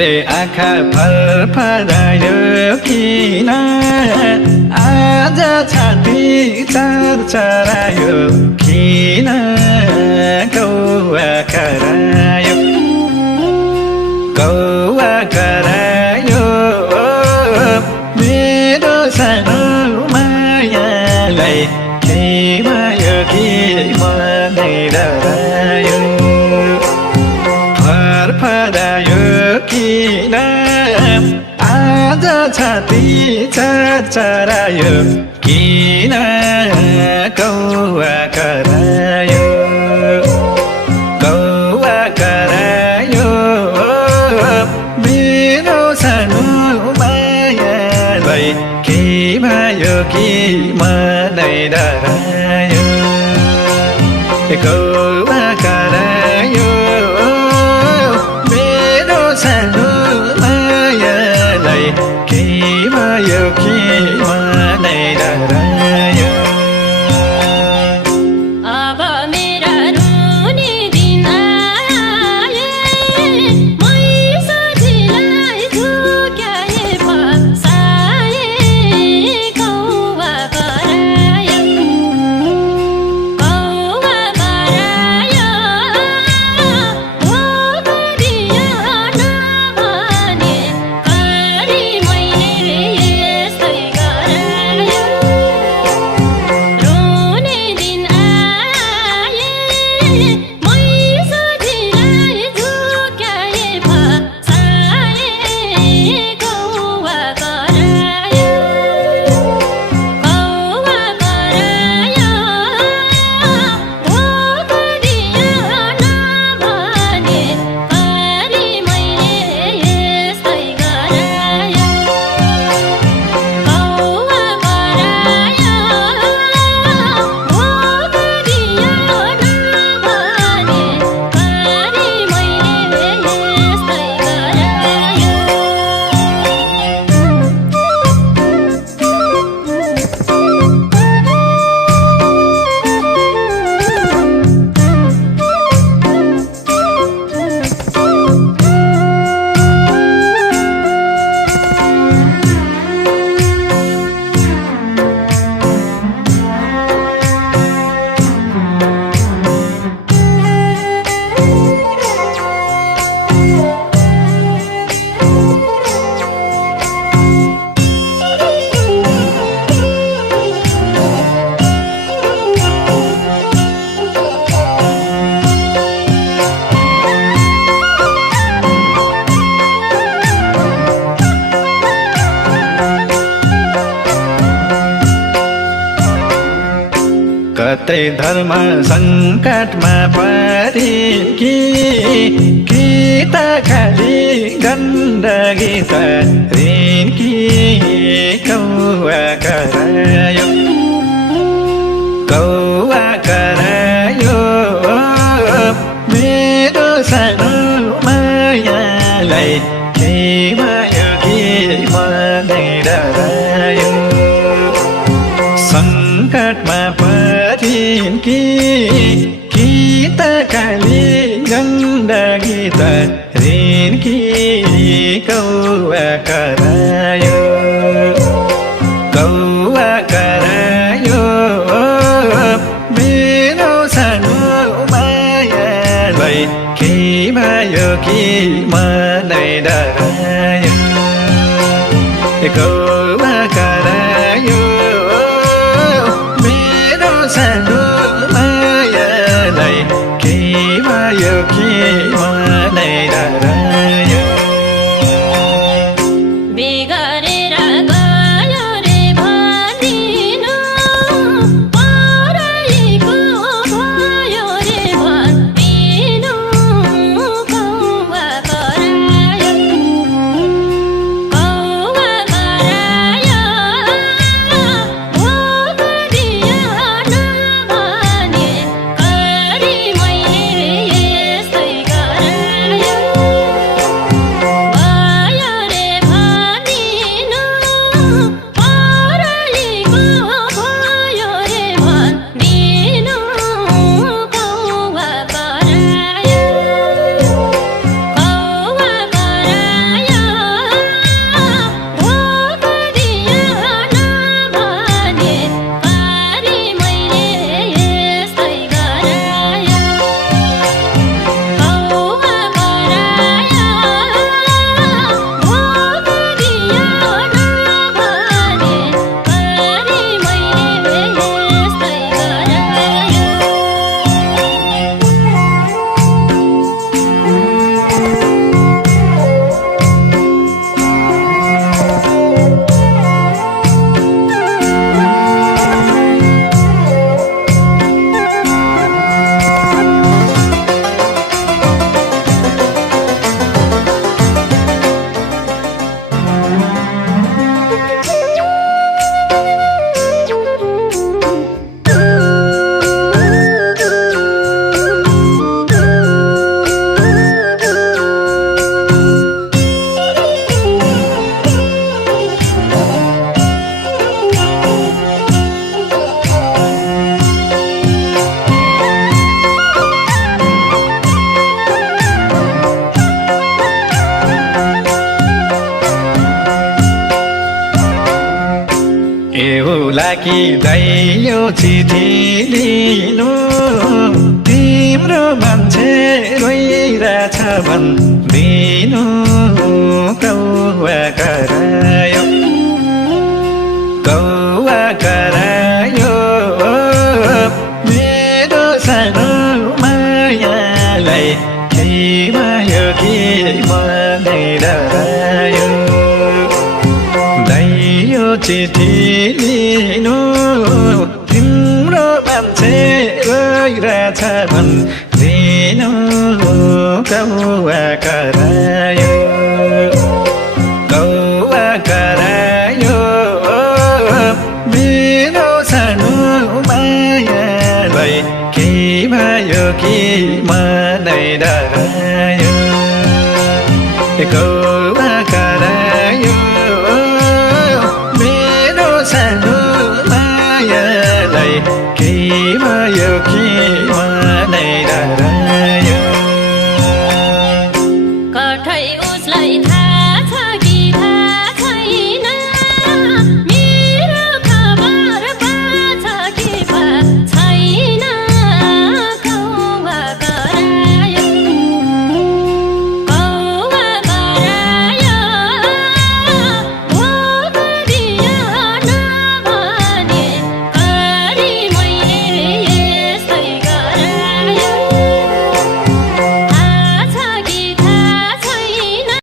तिमीले आँखा फरफरायो किन आज छाती चरचरायो किन कौवा करायो मेरो सानो मायालाई के भयो कि मनै डरायो फरफरायो किन आज छाती चरचरायो किन कौवा करायो मेरो सानो मायालाई के भयो कि मनै डरायो कौवा करायो मेरो सानो मायालाई के भयो कि मनै डरायो कतै धर्म सङ्कटमा परे कि त खाली गण्डकी त ऋण कि कौवा करायो मेरो सानो मायालाई के भयो कि मनै डरायो सङ्कटमा परिन् कि त खाली गण्डकी त ऋण कि कौवा करायो मेरो सानो मायालाई के भयो कि मनै डरायो कौवा करायो मेरो सानो मायालाई के भयो कि मनै डरायो राखिँदै यो चिठी लिनु तिम्रो मान्छे रोइरहेछ भन्दिनु कौवा करायो कौवा करायो मेरो सानो मायालाई के भयो कि मनै डरायो यो चिठी लिनु तिम्रो मान्छे रोइरहेछ भन्दिनु कौवा करायो कौवा करायो मेरो सानो मायालाई के भयो कि मनै डरायो कौवा करायो सानो मायालाई के भयो कि मनै डरायो